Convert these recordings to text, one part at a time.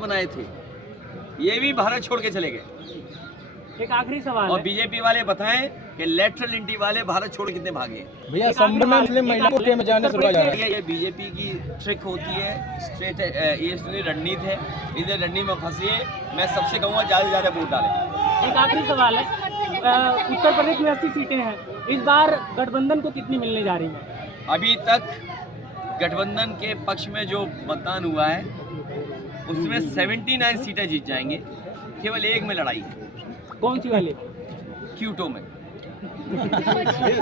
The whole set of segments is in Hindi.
बनाए थे, ये भी भारत छोड़ के चले गए। एक आखिरी सवाल और है। बीजेपी वाले बताएं कि लेटरल एंट्री वाले भारत छोड़ कितने भागे। भैया संभल में मुस्लिम महिला को ट्रेन में जाने से रोका जा रहा है। ये बीजेपी की ट्रिक होती है, स्ट्रेट ये इसकी रणनीति है, इधर रणनीति में फंसिए। मैं सबसे कहूँगा ज़्यादा से ज़्यादा वोट डालें। एक आखिरी सवाल है, उत्तर प्रदेश में 80 सीटें हैं, इस बार गठबंधन को कितनी मिलने जा रही है? अभी तक गठबंधन के पक्ष में जो मतदान हुआ है उसमें 79 सीटें जीत जाएंगे, केवल एक में लड़ाई है। कौन सी वाली? क्यूटो में।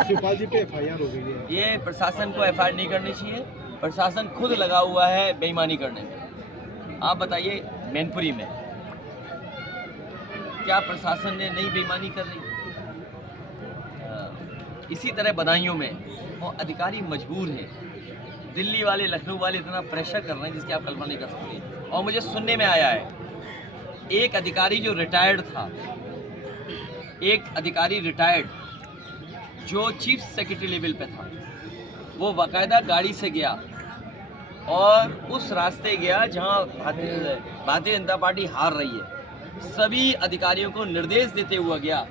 शिवपाल जी पे एफआईआर हो गई है। ये प्रशासन को एफआईआर नहीं करनी चाहिए, प्रशासन खुद लगा हुआ है बेईमानी करने में। आप बताइए मैनपुरी में क्या प्रशासन ने नई बेईमानी कर रही? इसी तरह बदायूं में वो अधिकारी मजबूर हैं, दिल्ली वाले लखनऊ वाले इतना प्रेशर कर रहे हैं जिसकी आप कल्पना नहीं कर सकते। और मुझे सुनने में आया है एक अधिकारी जो रिटायर्ड था, एक अधिकारी रिटायर्ड जो चीफ सेक्रेटरी लेवल पे था, वो बाकायदा गाड़ी से गया और उस रास्ते गया जहां भारतीय जनता पार्टी हार रही है। सभी अधिकारियों को निर्देश देते हुए गया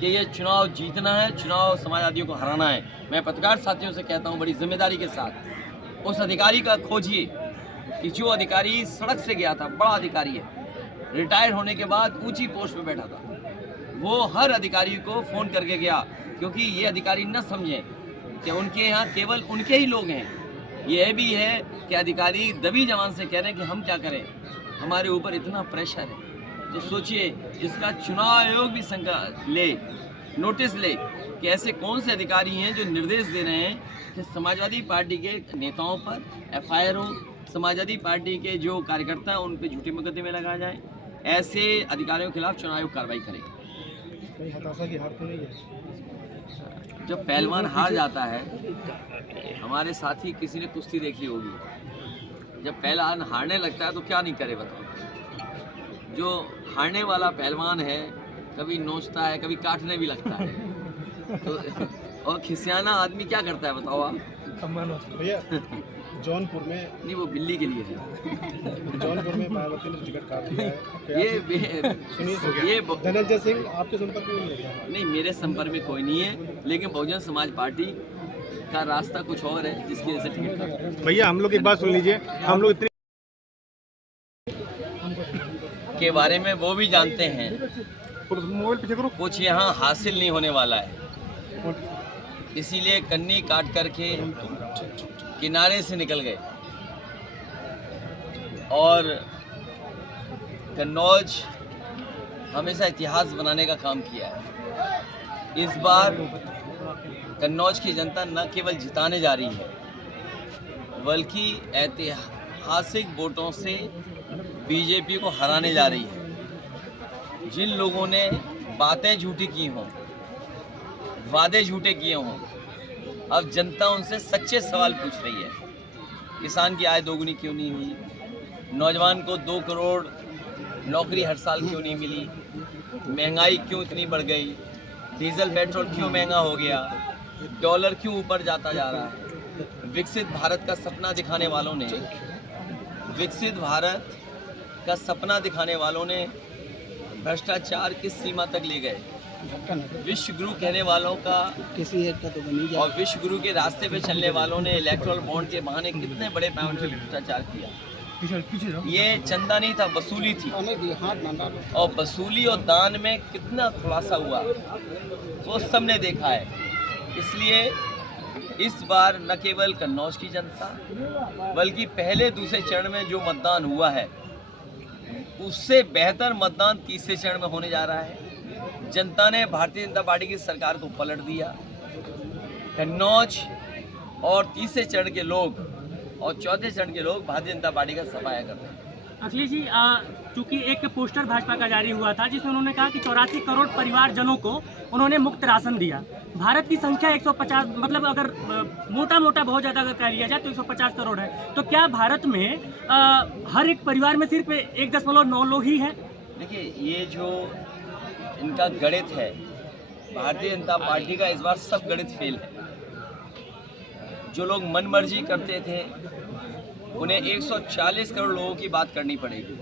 कि ये चुनाव जीतना है, चुनाव समाजवादियों को हराना है। मैं पत्रकार साथियों से कहता हूँ बड़ी जिम्मेदारी के साथ उस अधिकारी का खोजिए कि जो अधिकारी सड़क से गया था, बड़ा अधिकारी है, रिटायर होने के बाद ऊंची पोस्ट पे बैठा था, वो हर अधिकारी को फ़ोन करके गया, क्योंकि ये अधिकारी न समझें कि उनके यहाँ केवल उनके ही लोग हैं। ये भी है कि अधिकारी दबी जवान से कह रहे हैं कि हम क्या करें, हमारे ऊपर इतना प्रेशर है। तो सोचिए इसका चुनाव आयोग भी नोटिस ले कि ऐसे कौन से अधिकारी हैं जो निर्देश दे रहे हैं कि समाजवादी पार्टी के नेताओं पर एफआईआर हो, समाजवादी पार्टी के जो कार्यकर्ता हैं उन पर झूठे मुकदमे लगाए जाएं। ऐसे अधिकारियों के खिलाफ चुनाव आयोग कार्रवाई करेगा। कहीं हताशा की हार तो नहीं है? जब पहलवान हार जाता है, हमारे साथी किसी ने कुश्ती देखी होगी, जब पहलवान हारने लगता है तो क्या नहीं करे बताओ। जो हारने वाला पहलवान है कभी नोचता है, कभी काटने भी लगता है। तो और खिसियाना आदमी क्या करता है बताओ आप? भैया जौनपुर में नहीं, वो बिल्ली के लिए है। जौनपुर में मायावती ने टिकट काट दिया है। ये धनंजय सिंह आपके संपर्क में नहीं है? नहीं, मेरे संपर्क में कोई नहीं है, लेकिन बहुजन समाज पार्टी का रास्ता कुछ और है जिसकी वजह से टिकट काटा। भैया हम लोग एक बात सुन लीजिए, हम लोग इतने के बारे में वो भी जानते हैं, कुछ यहाँ हासिल नहीं होने वाला है, इसीलिए कन्नी काट करके किनारे से निकल गए। और कन्नौज हमेशा इतिहास बनाने का काम किया है। इस बार कन्नौज की जनता न केवल जिताने जा रही है बल्कि ऐतिहासिक वोटों से बीजेपी को हराने जा रही है। जिन लोगों ने बातें झूठी की हों, वादे झूठे किए हों, अब जनता उनसे सच्चे सवाल पूछ रही है। किसान की आय दोगुनी क्यों नहीं हुई? नौजवान को 2 करोड़ नौकरी हर साल क्यों नहीं मिली? महंगाई क्यों इतनी बढ़ गई? डीजल पेट्रोल क्यों महंगा हो गया? डॉलर क्यों ऊपर जाता जा रहा है? विकसित भारत का सपना दिखाने वालों ने भ्रष्टाचार किस सीमा तक ले गए? विश्व गुरु कहने वालों का किसी एक का तो बनी और विश्व गुरु के रास्ते पे चलने वालों ने इलेक्ट्रल बॉन्ड के बहाने कितने बड़े पैमाने पर भ्रष्टाचार किया। ये चंदा नहीं था, वसूली थी, और वसूली और दान में कितना खुलासा हुआ वो सबने देखा है। इसलिए इस बार न केवल कन्नौज की जनता बल्कि पहले दूसरे चरण में जो मतदान हुआ है उससे बेहतर मतदान तीसरे चरण में होने जा रहा है। जनता ने भारतीय जनता पार्टी की सरकार को पलट दिया। कन्नौज और तीसरे चरण के लोग और चौथे चरण के लोग भारतीय जनता पार्टी का सफाया करते हैं। अखिलेश जी, चूंकि एक पोस्टर भाजपा का जारी हुआ था जिसमें उन्होंने कहा कि 84 करोड़ परिवारजनों को उन्होंने मुफ्त राशन दिया। भारत की संख्या 150, मतलब अगर मोटा बहुत ज़्यादा अगर कह लिया जाए तो 150 करोड़ है। तो क्या भारत में हर एक परिवार में सिर्फ 1.9 लोग ही हैं? देखिए, ये जो इनका गणित है, भारतीय जनता पार्टी का इस बार सब गणित फेल है। जो लोग मन मर्जी करते थे उन्हें 140 करोड़ लोगों की बात करनी पड़ेगी।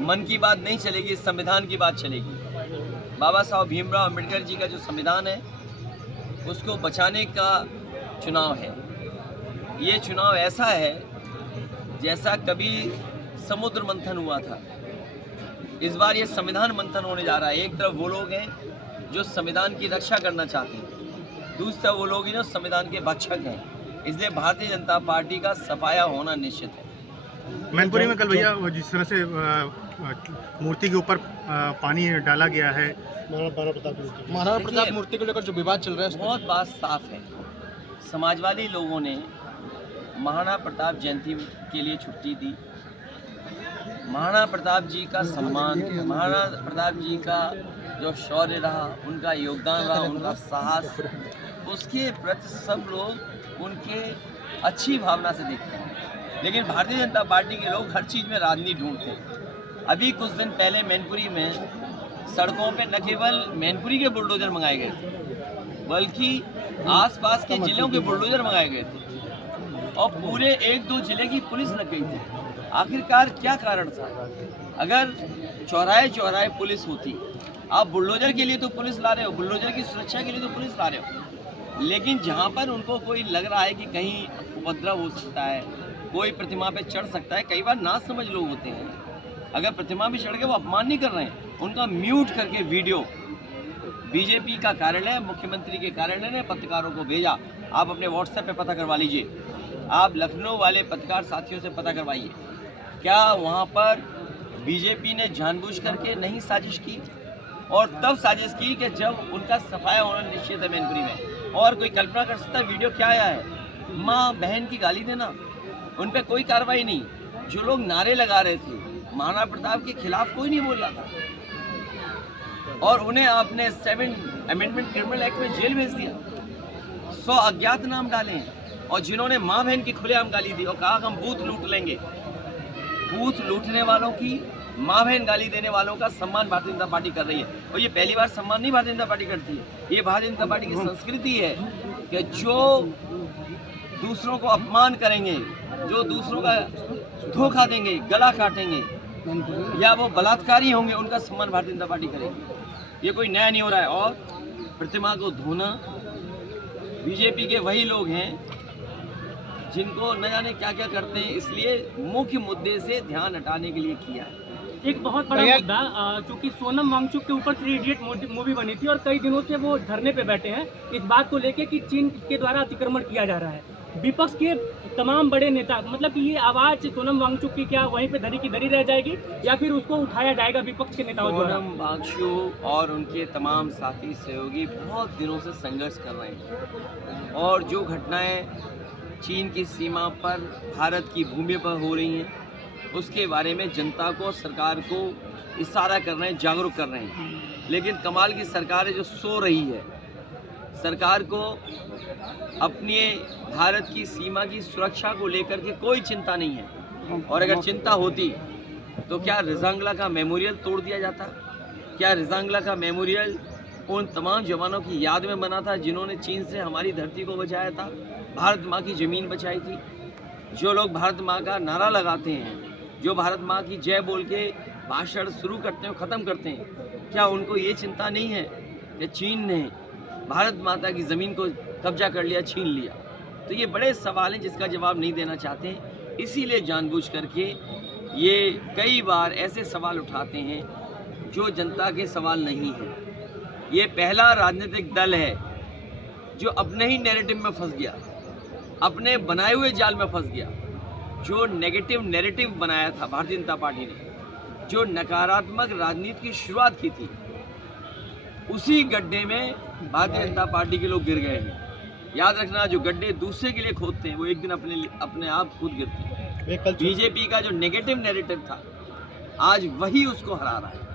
मन की बात नहीं चलेगी, संविधान की बात चलेगी। बाबा साहब भीमराव अम्बेडकर जी का जो संविधान है उसको बचाने का चुनाव है। ये चुनाव ऐसा है जैसा कभी समुद्र मंथन हुआ था, इस बार ये संविधान मंथन होने जा रहा है। एक तरफ वो लोग हैं जो संविधान की रक्षा करना चाहते हैं, दूसरी तरफ वो लोग हैं जो संविधान के भक्षक हैं। इसलिए भारतीय जनता पार्टी का सफाया होना निश्चित है। मैनपुरी में कल भैया जिस तरह से मूर्ति के ऊपर पानी डाला गया है, महाराणा प्रताप मूर्ति को लेकर जो विवाद चल रहा है, बहुत बात साफ है। समाजवादी लोगों ने महाराणा प्रताप जयंती के लिए छुट्टी दी। महाराणा प्रताप जी का सम्मान, महाराणा प्रताप जी का जो शौर्य रहा, उनका योगदान रहा, उनका साहस, उसके प्रति सब लोग उनके अच्छी भावना से देखते हैं। लेकिन भारतीय जनता पार्टी के लोग हर चीज़ में राजनीति ढूंढते हैं। अभी कुछ दिन पहले मैनपुरी में सड़कों पे न केवल मैनपुरी के बुलडोजर मंगाए गए थे, बल्कि आसपास के जिलों के बुलडोजर मंगाए गए थे और पूरे 1-2 जिले की पुलिस लग गई थी। आखिरकार क्या कारण था? अगर चौराहे चौराहे पुलिस होती, आप बुलडोजर के लिए तो पुलिस ला रहे हो, बुलडोजर की सुरक्षा के लिए तो पुलिस ला रहे हो, लेकिन जहाँ पर उनको कोई लग रहा है कि कहीं उपद्रव हो सकता है, कोई प्रतिमा पे चढ़ सकता है, कई बार ना समझ लोग होते हैं, अगर प्रतिमा भी चढ़ के वो अपमान नहीं कर रहे हैं, उनका म्यूट करके वीडियो बीजेपी का कार्यालय, मुख्यमंत्री के कार्यालय ने पत्रकारों को भेजा। आप अपने व्हाट्सएप पे पता करवा लीजिए, आप लखनऊ वाले पत्रकार साथियों से पता करवाइए, क्या वहाँ पर बीजेपी ने जानबूझ करके नहीं साजिश की? और तब साजिश की कि जब उनका सफाया होना निश्चित है मैनपुरी में। और कोई कल्पना कर सकता है वीडियो क्या आया है? माँ बहन की गाली देना, उन पर कोई कार्रवाई नहीं। जो लोग नारे लगा रहे थे महाराणा प्रताप के खिलाफ, कोई नहीं बोल रहा था, और उन्हें आपने 7 अमेंडमेंट क्रिमिनल एक्ट में जेल भेज दिया। 100 अज्ञात नाम डाले हैं, और जिन्होंने माँ बहन की खुलेआम गाली दी और कहा हम बूथ लूट लेंगे। बूथ लूटने वालों की, माँ बहन गाली देने वालों का सम्मान भारतीय जनता पार्टी कर रही है। और ये पहली बार सम्मान नहीं भारतीय जनता पार्टी करती है, ये भारतीय जनता पार्टी की संस्कृति है कि जो दूसरों को अपमान करेंगे, जो दूसरों का धोखा देंगे, गला काटेंगे, या वो बलात्कारी होंगे, उनका सम्मान भारतीय जनता पार्टी करेगी। ये कोई नया नहीं हो रहा है। और प्रतिमा को धोना बीजेपी के वही लोग हैं जिनको न जाने क्या क्या करते हैं, इसलिए मुख्य मुद्दे से ध्यान हटाने के लिए किया है। एक बहुत बड़ा मुद्दा, चूंकि सोनम वांगचुक के ऊपर 3 इडियट मूवी बनी थी और कई दिनों से वो धरने पे बैठे हैं इस बात को लेके कि चीन के द्वारा अतिक्रमण किया जा रहा है। विपक्ष के तमाम बड़े नेता, मतलब कि ये आवाज़ सोनम वांगचुक की क्या वहीं पे धरी की धरी रह जाएगी या फिर उसको उठाया जाएगा विपक्ष के नेताओं द्वारा? सोनम वांगचुक और उनके तमाम साथी सहयोगी बहुत दिनों से संघर्ष कर रहे हैं, और जो घटनाएं चीन की सीमा पर भारत की भूमि पर हो रही हैं उसके बारे में जनता को, सरकार को इशारा कर रहे हैं, जागरूक कर रहे हैं। लेकिन कमाल की सरकार है जो सो रही है। सरकार को अपने भारत की सीमा की सुरक्षा को लेकर के कोई चिंता नहीं है, और अगर चिंता होती तो क्या रिजांगला का मेमोरियल तोड़ दिया जाता? क्या रिजांगला का मेमोरियल उन तमाम जवानों की याद में बना था जिन्होंने चीन से हमारी धरती को बचाया था, भारत माँ की ज़मीन बचाई थी? जो लोग भारत माँ का नारा लगाते हैं, जो भारत माँ की जय बोल के भाषण शुरू करते हैं, ख़त्म करते हैं, क्या उनको ये चिंता नहीं है कि चीन ने भारत माता की ज़मीन को कब्जा कर लिया, छीन लिया? तो ये बड़े सवाल हैं जिसका जवाब नहीं देना चाहते, इसीलिए जानबूझ करके ये कई बार ऐसे सवाल उठाते हैं जो जनता के सवाल नहीं हैं। ये पहला राजनीतिक दल है जो अपने ही नैरेटिव में फंस गया, अपने बनाए हुए जाल में फंस गया। जो नेगेटिव नैरेटिव बनाया था भारतीय जनता पार्टी ने, जो नकारात्मक राजनीति की शुरुआत की थी, उसी गड्ढे में भारतीय जनता पार्टी के लोग गिर गए हैं। याद रखना, जो गड्ढे दूसरे के लिए खोदते हैं वो एक दिन अपने आप खुद गिरते हैं। बीजेपी का जो नेगेटिव नैरेटिव था आज वही उसको हरा रहा है।